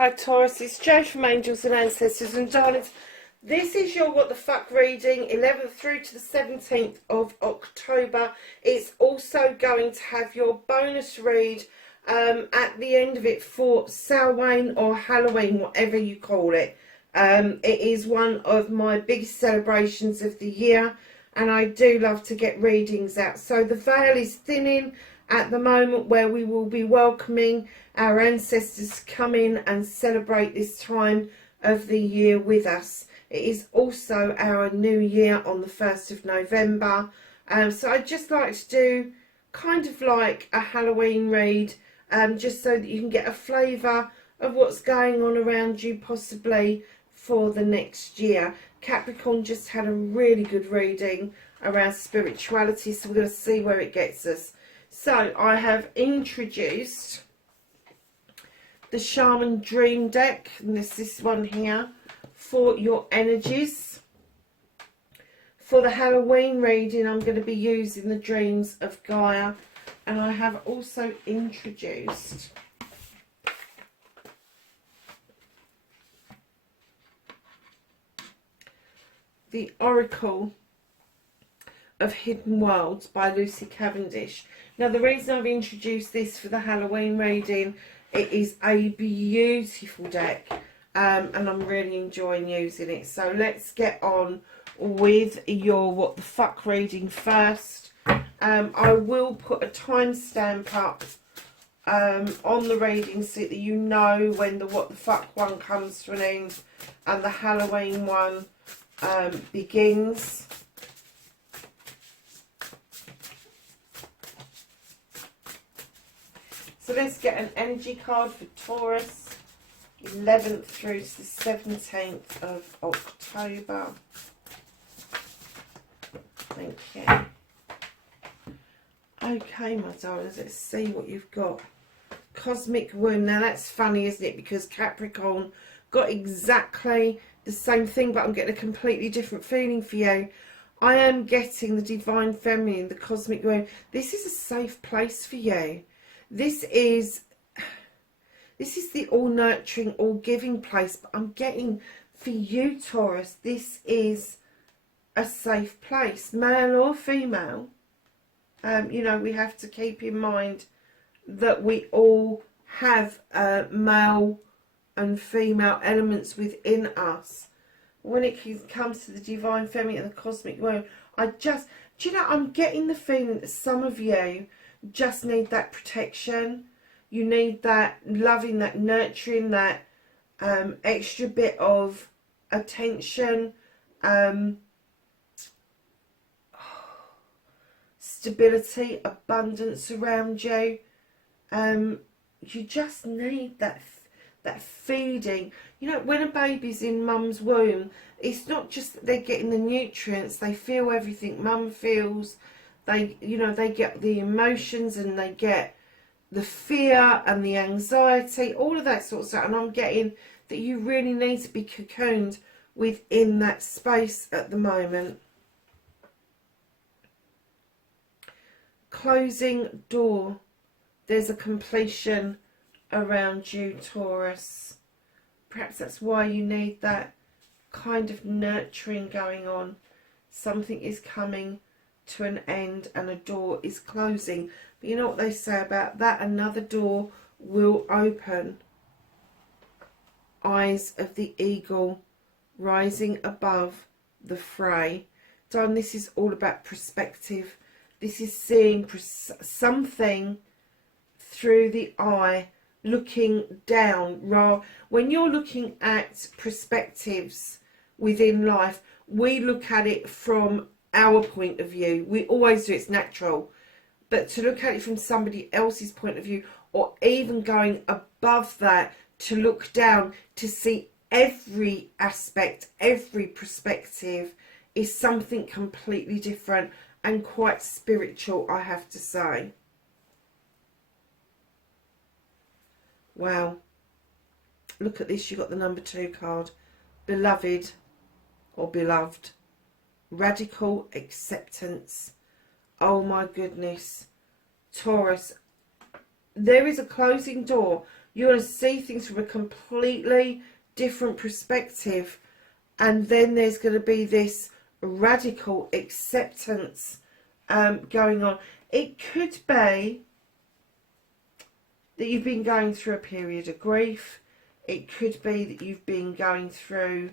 Hi Taurus, it's Jo from Angels and Ancestors, and darlings, this is your What the Fuck reading, 11th through to the 17th of October. It's also going to have your bonus read at the end of it for Samhain or Halloween, whatever you call it. It is one of my biggest celebrations of the year, and I do love to get readings out. So the veil is thinning at the moment, where we will be welcoming our ancestors to come in and celebrate this time of the year with us. It is also our new year on the 1st of November. So I'd just like to do kind of like a Halloween read, just so that you can get a flavour of what's going on around you, possibly for the next year. Capricorn just had a really good reading around spirituality, so we're going to see where it gets us. So I have introduced the Shaman Dream deck, and this one here for your energies. For the Halloween reading, I'm going to be using the Dreams of Gaia, and I have also introduced the Oracle of Hidden Worlds by Lucy Cavendish. Now, the reason I've introduced this for the Halloween reading, it is a beautiful deck, and I'm really enjoying using it. So let's get on with your What the Fuck reading first. I will put a timestamp up on the reading so that you know when the What the Fuck one comes to an end and the Halloween one begins. So let's get an energy card for Taurus, 11th through to the 17th of October. Thank you. Okay, my darlings, let's see what you've got. Cosmic Wound. Now that's funny, isn't it? Because Capricorn got exactly the same thing, but I'm getting a completely different feeling for you. I am getting the Divine Feminine, the Cosmic Wound. This is a safe place for you. This is the all-nurturing, all-giving place. But I'm getting, for you, Taurus, this is a safe place. Male or female. You know, we have to keep in mind that we all have male and female elements within us. When it comes to the Divine Feminine and the Cosmic Wound, do you know, I'm getting the feeling that some of you just need that protection. You need that loving, that nurturing, that extra bit of attention, stability, abundance around you. You just need that feeding. You know, when a baby's in mum's womb, it's not just that they're getting the nutrients, they feel everything mum feels. They, you know, they get the emotions and they get the fear and the anxiety, all of that sort of stuff. And I'm getting that you really need to be cocooned within that space at the moment. Closing door. There's a completion around you, Taurus. Perhaps that's why you need that kind of nurturing going on. Something is coming to an end and a door is closing. But you know what they say about that? Another door will open. Eyes of the eagle rising above the fray. Darling, this is all about perspective. This is seeing something through the eye, looking down. When you're looking at perspectives within life, we look at it from our point of view. We always do, it's natural. But to look at it from somebody else's point of view, or even going above that, to look down, to see every aspect, every perspective, is something completely different and quite spiritual, I have to say. Wow. Look at this, you got the number 2 card. Beloved or beloved. Radical acceptance. Oh my goodness. Taurus, there is a closing door, You're going to see things from a completely different perspective. And then there's going to be this radical acceptance going on. It could be that you've been going through a period of grief. It could be that you've been going through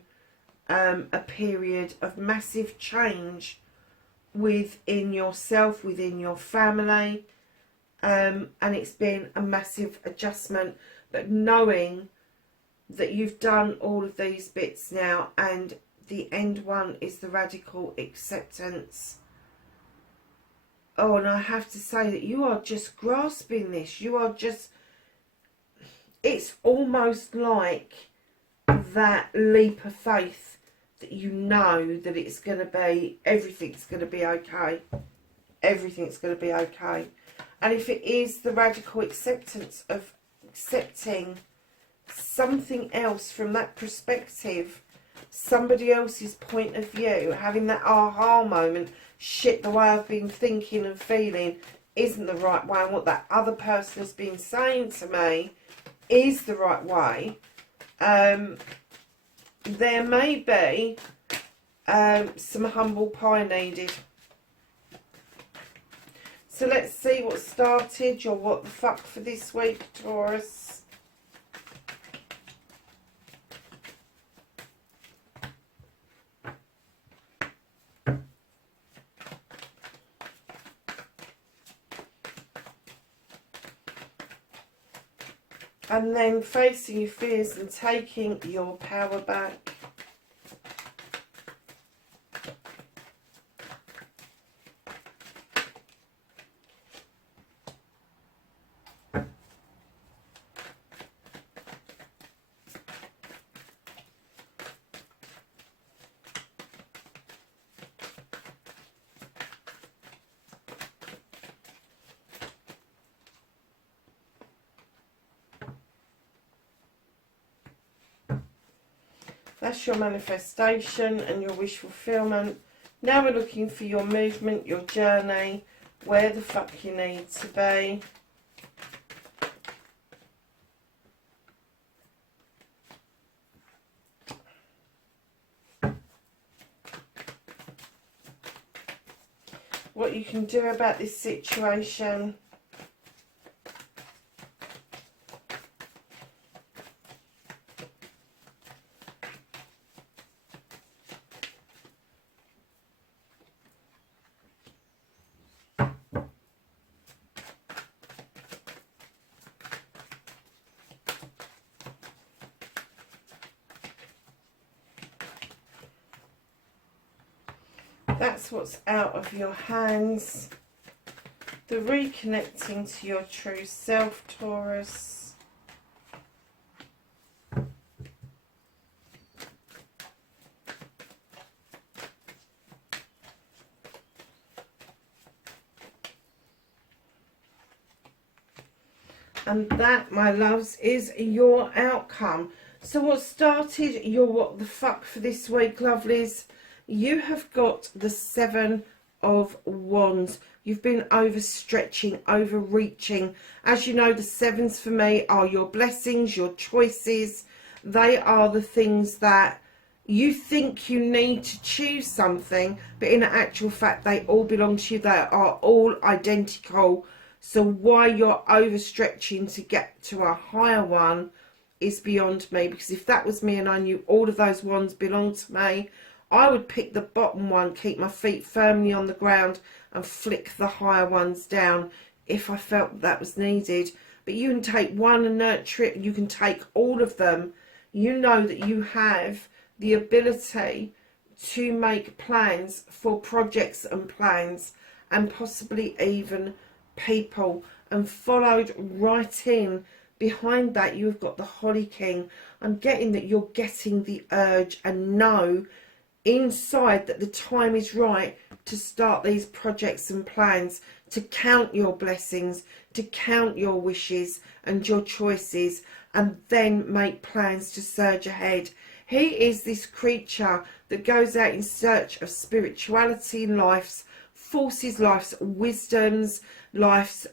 a period of massive change within yourself, within your family, and it's been a massive adjustment. But knowing that you've done all of these bits now, and the end one is the radical acceptance. Oh, and I have to say that you are just grasping this. You are just, it's almost like that leap of faith that you know that it's going to be, everything's going to be okay. Everything's going to be okay. And if it is the radical acceptance of accepting something else from that perspective, somebody else's point of view, having that aha moment, shit, the way I've been thinking and feeling isn't the right way, and what that other person has been saying to me is the right way. There may be some humble pie needed. So let's see what started your what the fuck for this week, Taurus. And then facing your fears and taking your power back. That's your manifestation and your wish fulfillment. Now we're looking for your movement, your journey, where the fuck you need to be. What you can do about this situation. That's what's out of your hands. The reconnecting to your true self, Taurus. And that, my loves, is your outcome. So what started your what the fuck for this week, lovelies? You have got the Seven of Wands. You've been overstretching, overreaching. As you know, the sevens for me are your blessings, your choices. They are the things that you think you need to choose something, but in actual fact, they all belong to you. They are all identical. So why you're overstretching to get to a higher one is beyond me. Because if that was me and I knew all of those wands belonged to me, I would pick the bottom one, keep my feet firmly on the ground and flick the higher ones down if I felt that was needed. But you can take one and nurture it. You can take all of them. You know that you have the ability to make plans for projects and plans and possibly even people. And followed right in behind that, you've got the Holly King. I'm getting that you're getting the urge and know inside that the time is right to start these projects and plans, to count your blessings, to count your wishes and your choices, and then make plans to surge ahead. He is this creature that goes out in search of spirituality, life's forces, life's wisdoms, life's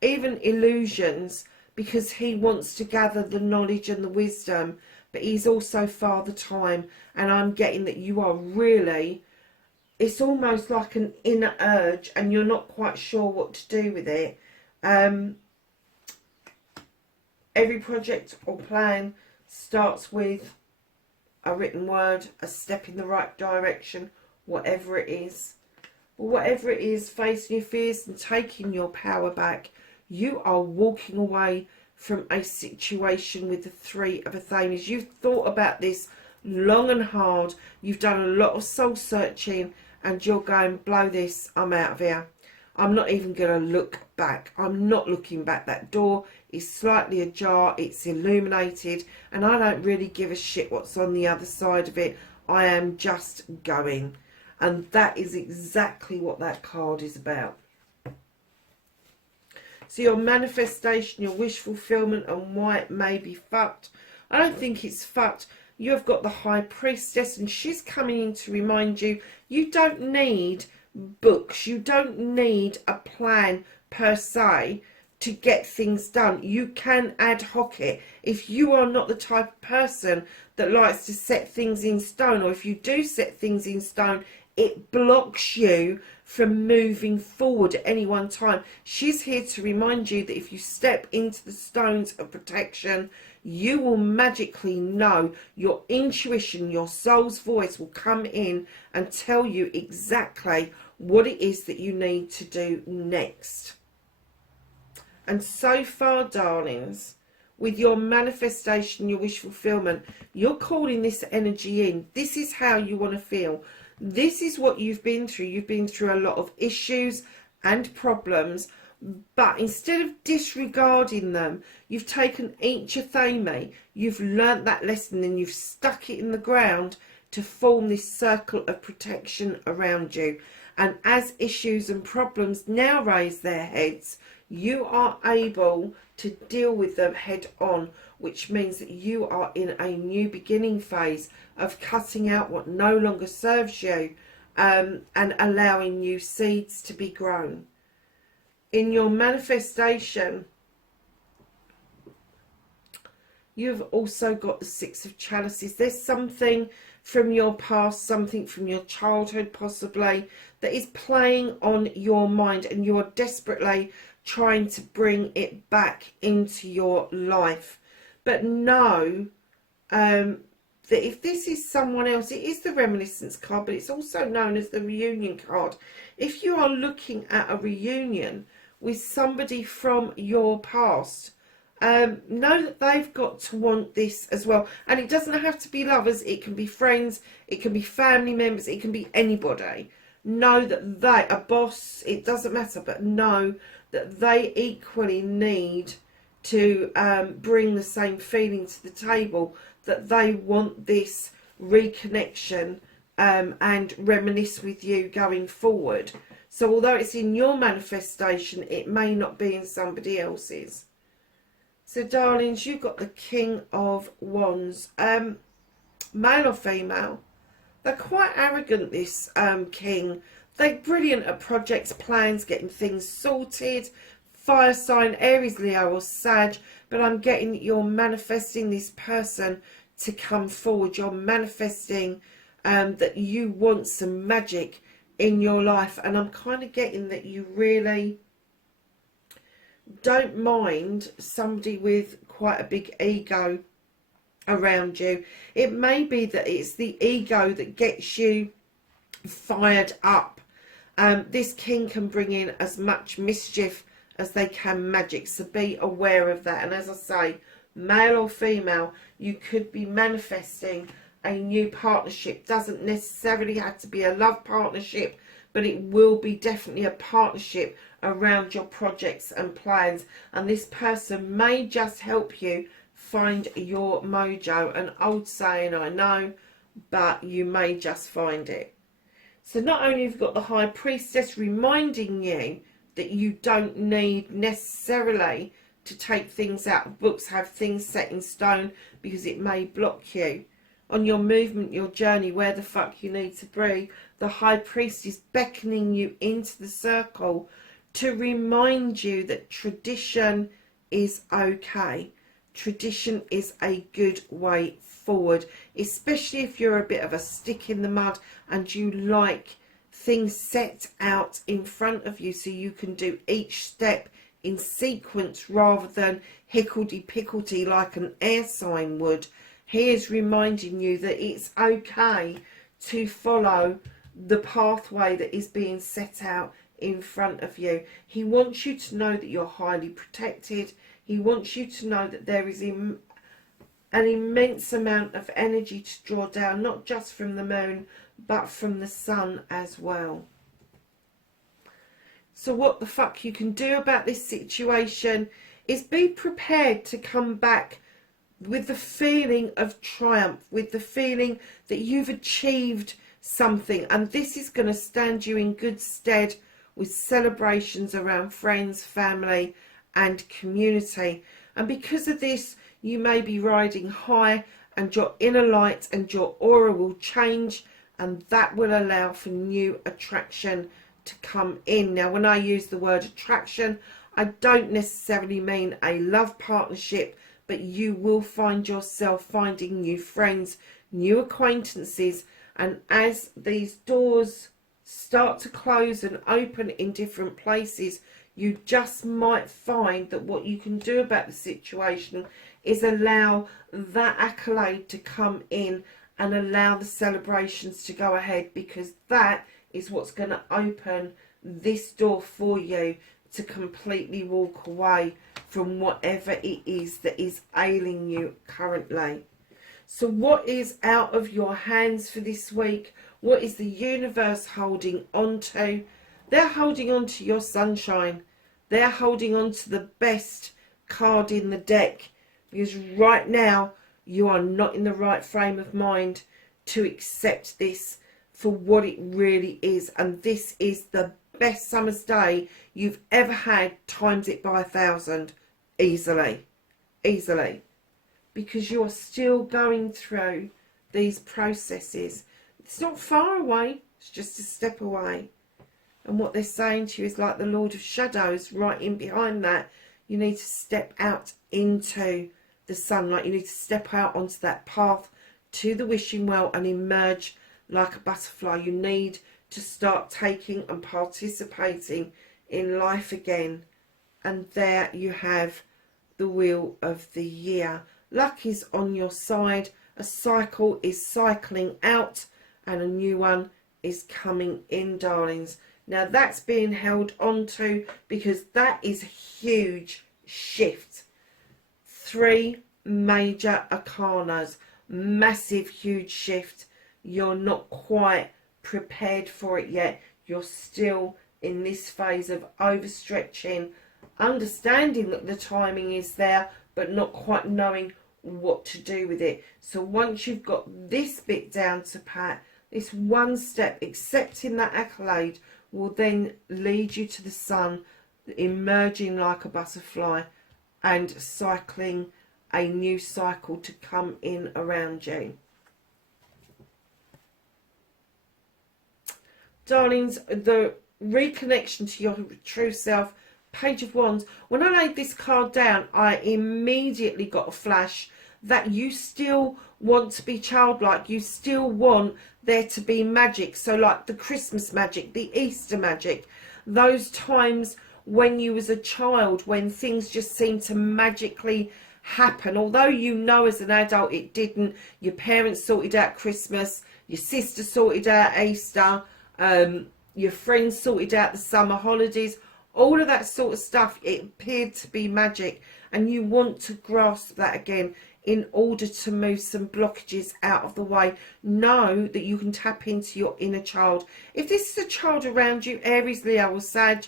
even illusions, because he wants to gather the knowledge and the wisdom, but he's also Father Time. And I'm getting that you are really, it's almost like an inner urge and you're not quite sure what to do with it. Every project or plan starts with a written word, a step in the right direction, whatever it is. But whatever it is, facing your fears and taking your power back, you are walking away from a situation with the Three of Athenians. You've thought about this long and hard. You've done a lot of soul searching and you're going, blow this, I'm out of here. I'm not even going to look back. I'm not looking back. That door is slightly ajar. It's illuminated. And I don't really give a shit what's on the other side of it. I am just going. And that is exactly what that card is about. So your manifestation, your wish fulfillment and why it may be fucked. I don't think it's fucked. You have got the High Priestess and she's coming in to remind you, you don't need books, you don't need a plan per se to get things done. You can ad hoc it. If you are not the type of person that likes to set things in stone, or if you do set things in stone, it blocks you from moving forward at any one time. She's here to remind you that if you step into the stones of protection, you will magically know. Your intuition, your soul's voice will come in and tell you exactly what it is that you need to do next. And so far, darlings, with your manifestation, your wish fulfillment, you're calling this energy in. This is how you want to feel. This is what you've been through. You've been through a lot of issues and problems, but instead of disregarding them, you've taken each athame, you've learnt that lesson and you've stuck it in the ground to form this circle of protection around you. And as issues and problems now raise their heads, you are able to deal with them head on, which means that you are in a new beginning phase of cutting out what no longer serves you, and allowing new seeds to be grown. In your manifestation, you've also got the Six of Chalices. There's something from your past, something from your childhood possibly, that is playing on your mind and you are desperately trying to bring it back into your life. But know that if this is someone else, it is the Reminiscence card, but it's also known as the Reunion card. If you are looking at a reunion with somebody from your past, know that they've got to want this as well. And it doesn't have to be lovers. It can be friends. It can be family members. It can be anybody. Know that they, a boss, it doesn't matter, but know that they equally need to bring the same feeling to the table, that they want this reconnection and reminisce with you going forward. So although it's in your manifestation, it may not be in somebody else's. So darlings, you've got the King of Wands. Male or female? They're quite arrogant, this king. They're brilliant at projects, plans, getting things sorted. Fire sign, Aries, Leo or Sag. But I'm getting that you're manifesting this person to come forward. You're manifesting that you want some magic in your life. And I'm kind of getting that you really don't mind somebody with quite a big ego around you. It may be that it's the ego that gets you fired up. This king can bring in as much mischief as they can magic, so be aware of that. And as I say, male or female, you could be manifesting a new partnership. Doesn't necessarily have to be a love partnership, but it will be definitely a partnership around your projects and plans. And this person may just help you find your mojo. An old saying, I know, but you may just find it. So not only have you got the High Priestess reminding you that you don't need necessarily to take things out of books, have things set in stone, because it may block you on your movement, your journey, where the fuck you need to be. The High Priest is beckoning you into the circle to remind you that tradition is okay. Tradition is a good way forward, especially if you're a bit of a stick in the mud and you like things set out in front of you so you can do each step in sequence rather than hickledy-pickledy like an air sign would. Here's reminding you that it's okay to follow the pathway that is being set out in front of you. He wants you to know that you're highly protected. He wants you to know that there is an immense amount of energy to draw down, not just from the moon, but from the sun as well. So what the fuck you can do about this situation is be prepared to come back with the feeling of triumph, with the feeling that you've achieved something, and this is going to stand you in good stead with celebrations around friends, family and community. And because of this, you may be riding high and your inner light and your aura will change, and that will allow for new attraction to come in. Now, when I use the word attraction, I don't necessarily mean a love partnership, but you will find yourself finding new friends, new acquaintances, and as these doors start to close and open in different places, you just might find that what you can do about the situation is allow that accolade to come in and allow the celebrations to go ahead, because that is what's going to open this door for you to completely walk away from whatever it is that is ailing you currently. So what is out of your hands for this week? What is the universe holding on to? They're holding on to your sunshine. They're holding on to the best card in the deck, because right now you are not in the right frame of mind to accept this for what it really is. And this is the best summer's day you've ever had, times it by 1,000, easily, because you're still going through these processes. It's not far away, it's just a step away. And what they're saying to you is like the Lord of Shadows right in behind that. You need to step out into the sunlight. You need to step out onto that path to the wishing well and emerge like a butterfly. You need to start taking and participating in life again. And there you have the Wheel of the Year. Luck is on your side. A cycle is cycling out and a new one is coming in, darlings. Now that's being held on to because that is a huge shift. 3 major arcanas, massive, huge shift. You're not quite prepared for it yet. You're still in this phase of overstretching, understanding that the timing is there, but not quite knowing what to do with it. So once you've got this bit down to pat, this one step, accepting that accolade, will then lead you to the sun, emerging like a butterfly and cycling a new cycle to come in around you. Darlings, the reconnection to your true self, Page of Wands. When I laid this card down, I immediately got a flash that you still want to be childlike. You still want there to be magic. So like the Christmas magic, the Easter magic, those times when you was a child, when things just seemed to magically happen. Although you know as an adult it didn't. Your parents sorted out Christmas, your sister sorted out Easter, your friends sorted out the summer holidays. All of that sort of stuff, it appeared to be magic, and you want to grasp that again in order to move some blockages out of the way. Know that you can tap into your inner child. If this is a child around you, Aries, Leo or Sag,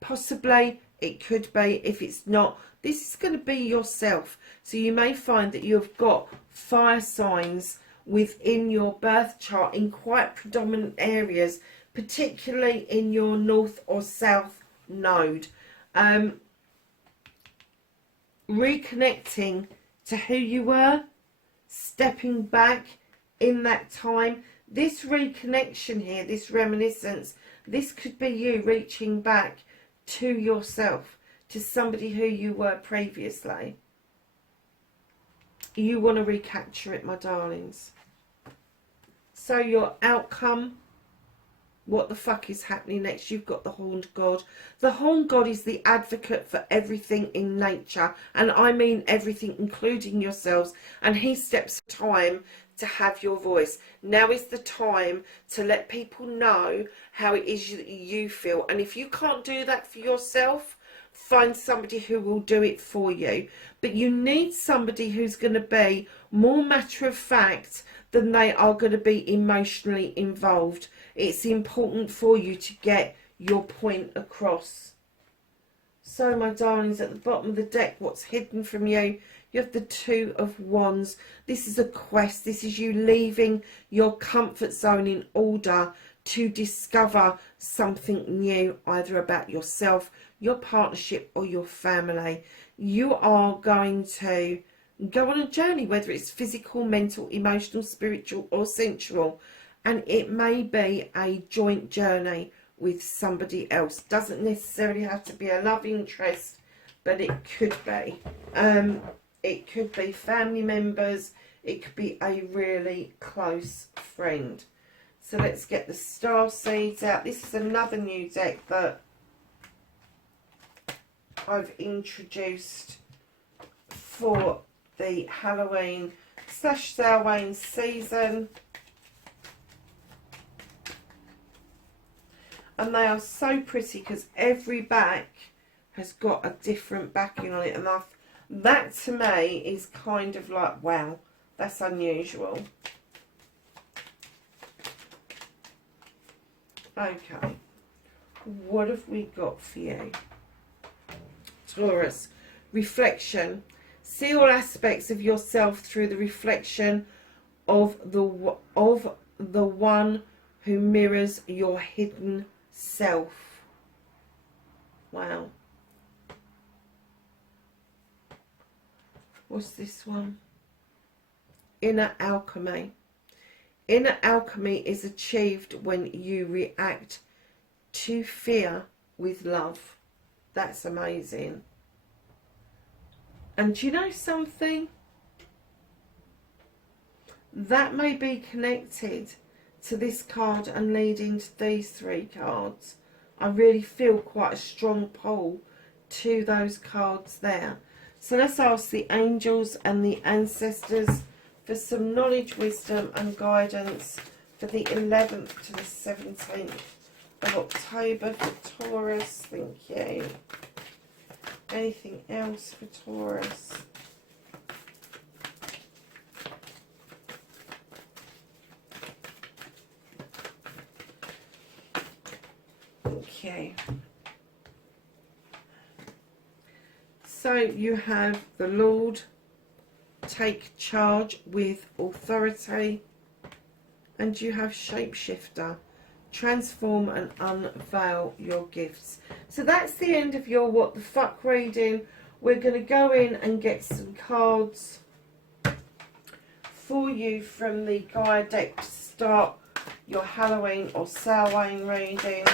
possibly it could be. If it's not, this is going to be yourself. So you may find that you've got fire signs within your birth chart in quite predominant areas, particularly in your north or south node. Reconnecting to who you were, stepping back in that time. This reconnection here, this reminiscence, this could be you reaching back to yourself, to somebody who you were previously. You want to recapture it, my darlings. So your outcome, what the fuck is happening next? You've got the Horned God. The Horned God is the advocate for everything in nature. And I mean everything, including yourselves. And he steps time to have your voice. Now is the time to let people know how it is that you feel. And if you can't do that for yourself, find somebody who will do it for you. But you need somebody who's going to be more matter of fact than they are going to be emotionally involved. It's important for you to get your point across. So, my darlings, at the bottom of the deck, what's hidden from you? You have the Two of Wands. This is a quest. This is you leaving your comfort zone in order to discover something new, either about yourself, your partnership, or your family. You are going to go on a journey, whether it's physical, mental, emotional, spiritual, or sensual. And it may be a joint journey with somebody else. Doesn't necessarily have to be a love interest, but it could be. It could be family members. It could be a really close friend. So let's get the star seeds out. This is another new deck that I've introduced for the Halloween / Samhain season. And they are so pretty because every back has got a different backing on it. And that to me is kind of like, wow, that's unusual. Okay, what have we got for you? Taurus, reflection. See all aspects of yourself through the reflection of the one who mirrors your hidden self. Wow. What's this one? Inner alchemy. Inner alchemy is achieved when you react to fear with love. That's amazing. And do you know something? That may be connected to this card and leading to these three cards. I really feel quite a strong pull to those cards there. So let's ask the angels and the ancestors for some knowledge, wisdom and guidance for the 11th to the 17th of October for Taurus. Thank you. Anything else for Taurus? Okay. So you have the Lord, take charge with authority, and you have shapeshifter, transform and unveil your gifts. So that's the end of your what the fuck reading. We're going to go in and get some cards for you from the Gaia deck to start your Halloween or Samhain reading.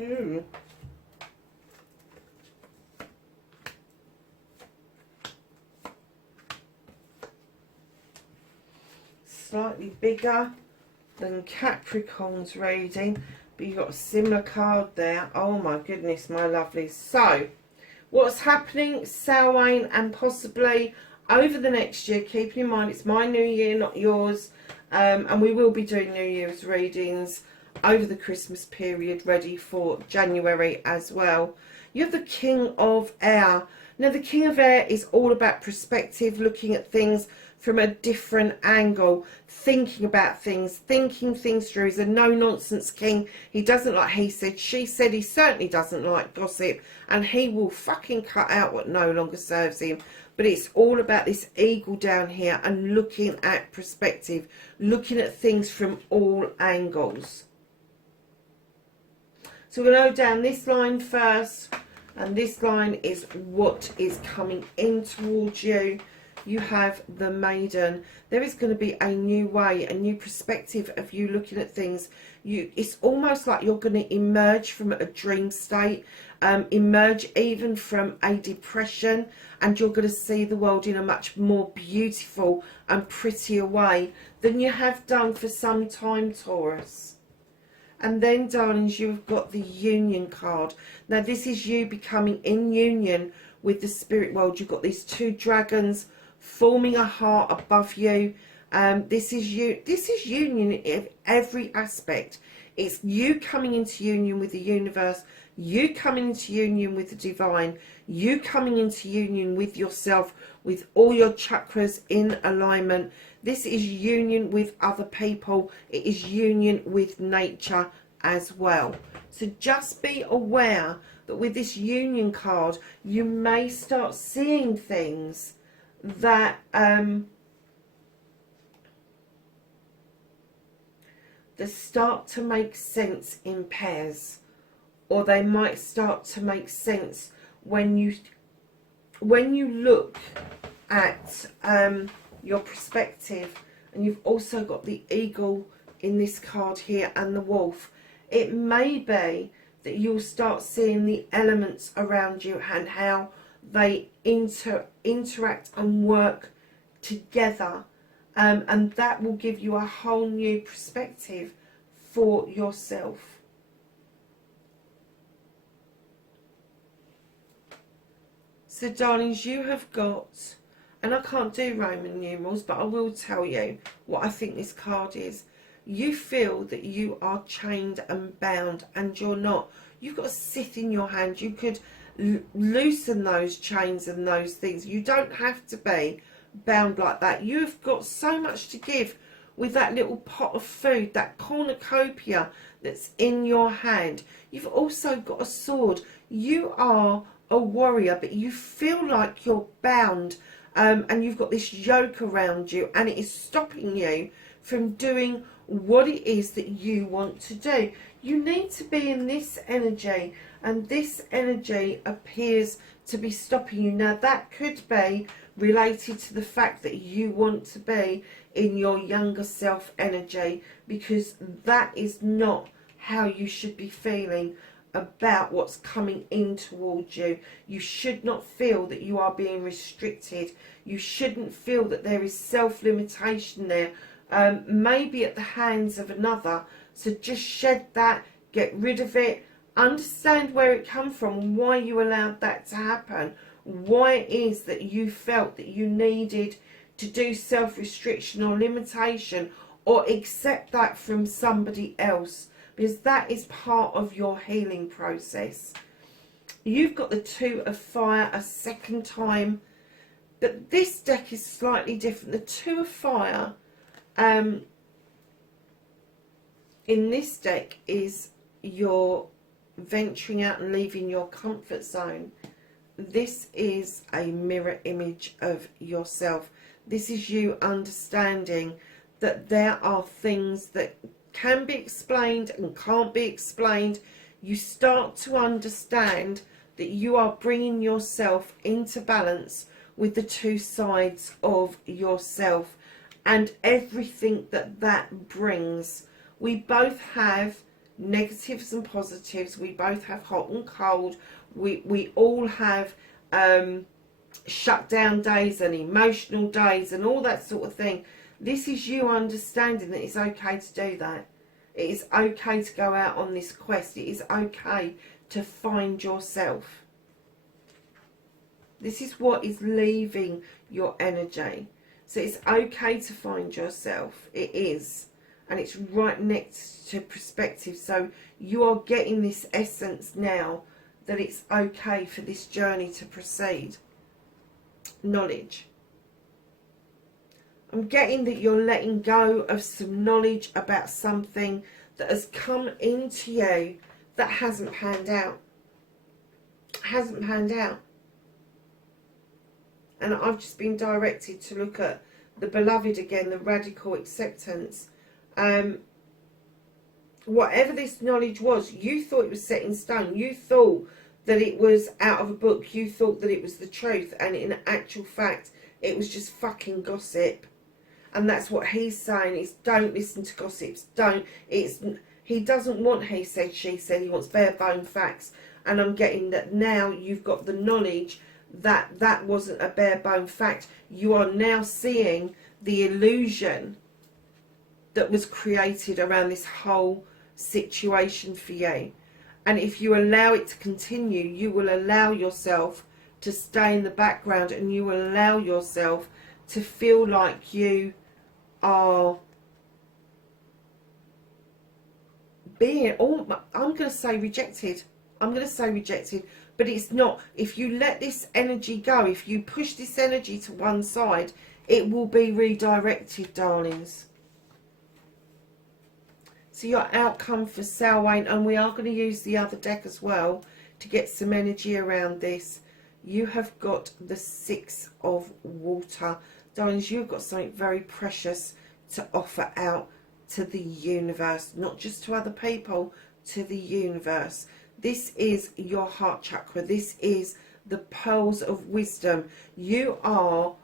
Ooh. Slightly bigger than Capricorn's reading, but you've got a similar card there. Oh my goodness, my lovelies. So, what's happening, Samhain, and possibly over the next year, keeping in mind it's my new year, not yours, and we will be doing New Year's readings over the Christmas period, ready for January as well. You have the King of Air. Now, the King of Air is all about perspective, looking at things from a different angle, thinking about things, thinking things through. He's a no-nonsense king. He doesn't like he said, she said. He certainly doesn't like gossip, and he will fucking cut out what no longer serves him. But it's all about this eagle down here and looking at perspective, looking at things from all angles. So we're going to go down this line first, and this line is what is coming in towards you. You have the Maiden. There is going to be a new way, a new perspective of you looking at things. It's almost like you're going to emerge from a dream state, emerge even from a depression, and you're going to see the world in a much more beautiful and prettier way than you have done for some time, Taurus. And then, darlings, you've got the Union card. Now, this is you becoming in union with the spirit world. You've got these two dragons forming a heart above you. This is you. This is union in every aspect. It's you coming into union with the universe, you coming into union with the divine, you coming into union with yourself, with all your chakras in alignment. This is union with other people. It is union with nature as well. So just be aware that with this Union card, you may start seeing things that that start to make sense in pairs, or they might start to make sense when you look at your perspective. And you've also got the eagle in this card here and the wolf. It may be that you'll start seeing the elements around you and how they interact and work together, and that will give you a whole new perspective for yourself. So, darlings, you have got, and I can't do Roman numerals, but I will tell you what I think this card is. You feel that you are chained and bound, and you're not. You've got a Scythe in your hand. You could loosen those chains and those things. You don't have to be bound like that. You've got so much to give with that little pot of food, that cornucopia that's in your hand. You've also got a sword. You are a warrior, but you feel like you're bound, and you've got this yoke around you, and it is stopping you from doing what it is that you want to do. You need to be in this energy, and this energy appears to be stopping you. Now, that could be related to the fact that you want to be in your younger self energy, because that is not how you should be feeling about what's coming in towards you. You should not feel that you are being restricted. You shouldn't feel that there is self-limitation there, maybe at the hands of another. So just shed that, get rid of it, understand where it come from, why you allowed that to happen, why it is that you felt that you needed to do self-restriction or limitation, or accept that from somebody else, because that is part of your healing process. You've got the Two of Fire a second time, but this deck is slightly different. The Two of Fire in this deck is you're venturing out and leaving your comfort zone. This is a mirror image of yourself. This is you understanding that there are things that can be explained and can't be explained. You start to understand that you are bringing yourself into balance with the two sides of yourself and everything that that brings. We both have negatives and positives. We both have hot and cold. We all have shut down days and emotional days and all that sort of thing. This is you understanding that it's okay to do that. It is okay to go out on this quest. It is okay to find yourself. This is what is leaving your energy. So it's okay to find yourself. It is. And it's right next to perspective. So you are getting this essence now that it's okay for this journey to proceed. Knowledge. I'm getting that you're letting go of some knowledge about something that has come into you that hasn't panned out. Hasn't panned out. And I've just been directed to look at the beloved again, the radical acceptance. Whatever this knowledge was, you thought it was set in stone. You thought that it was out of a book. You thought that it was the truth. And in actual fact, it was just fucking gossip. And that's what he's saying, is don't listen to gossips. He doesn't want he said, she said. He wants bare bone facts. And I'm getting that now you've got the knowledge that that wasn't a bare bone fact. You are now seeing the illusion that was created around this whole situation for you. And if you allow it to continue, you will allow yourself to stay in the background, and you will allow yourself to feel like you are being, I'm going to say rejected. I'm going to say rejected, but it's not. If you let this energy go, if you push this energy to one side, it will be redirected, darlings. So your outcome for Samhain, and we are going to use the other deck as well to get some energy around this. You have got the Six of Water. Darlings, you've got something very precious to offer out to the universe. Not just to other people, to the universe. This is your heart chakra. This is the pearls of wisdom. You are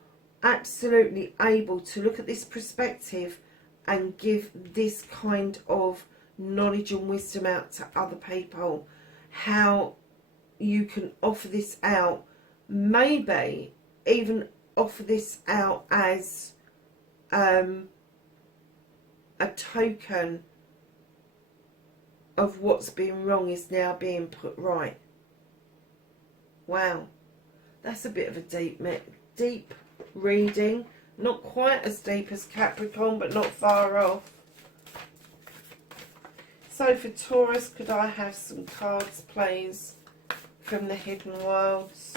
absolutely able to look at this perspective and give this kind of knowledge and wisdom out to other people. How you can offer this out, maybe even offer this out as a token of what's been wrong is now being put right. Wow, that's a bit of a deep reading. Not quite as deep as Capricorn, but not far off. So for Taurus, could I have some cards, please, from the Hidden Worlds?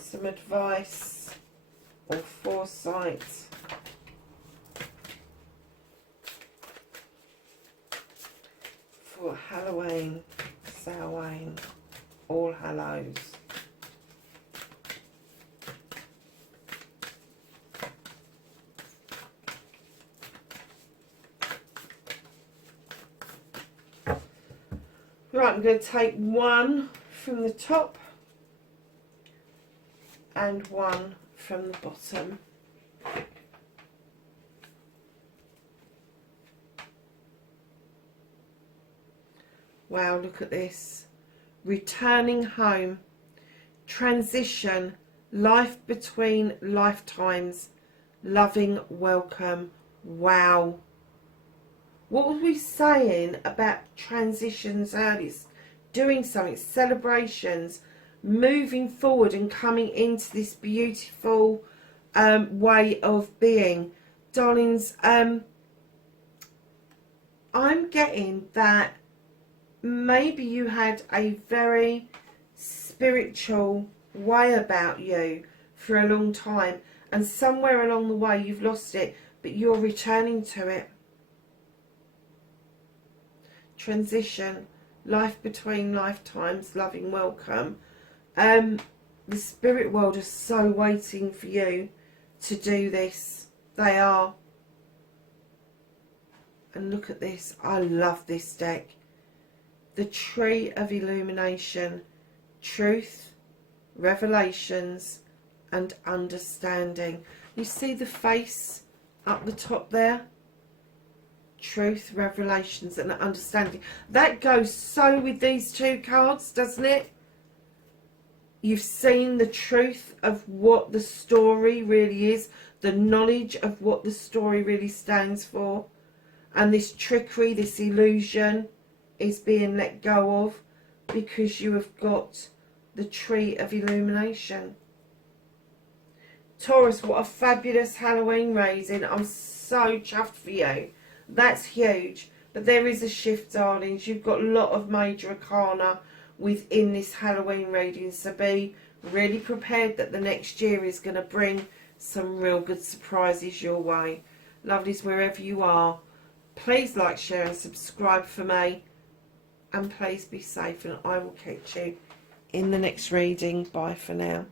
Some advice or foresight. For Halloween, Samhain, All Hallows. Right, I'm going to take one from the top and one from the bottom. Wow, look at this. Returning home, transition, life between lifetimes, loving welcome. Wow. What were we saying about transitions earlier? Doing something, celebrations, moving forward and coming into this beautiful way of being. Darlings, I'm getting that maybe you had a very spiritual way about you for a long time, and somewhere along the way you've lost it, but you're returning to it. Transition, life between lifetimes, loving welcome. The spirit world is so waiting for you to do this. They are. And look at this. I love this deck. The Tree of Illumination. Truth, revelations, and understanding. You see the face up the top there? Truth, revelations, and understanding. That goes so with these two cards, doesn't it? You've seen the truth of what the story really is, the knowledge of what the story really stands for, and this trickery, this illusion is being let go of because you have got the Tree of Illumination. Taurus, what a fabulous Halloween raising. I'm so chuffed for you. That's huge. But there is a shift, darlings. You've got a lot of major arcana within this Halloween reading. So be really prepared that the next year is going to bring some real good surprises your way. Lovelies, wherever you are, please like, share and subscribe for me. And please be safe, and I will catch you in the next reading. Bye for now.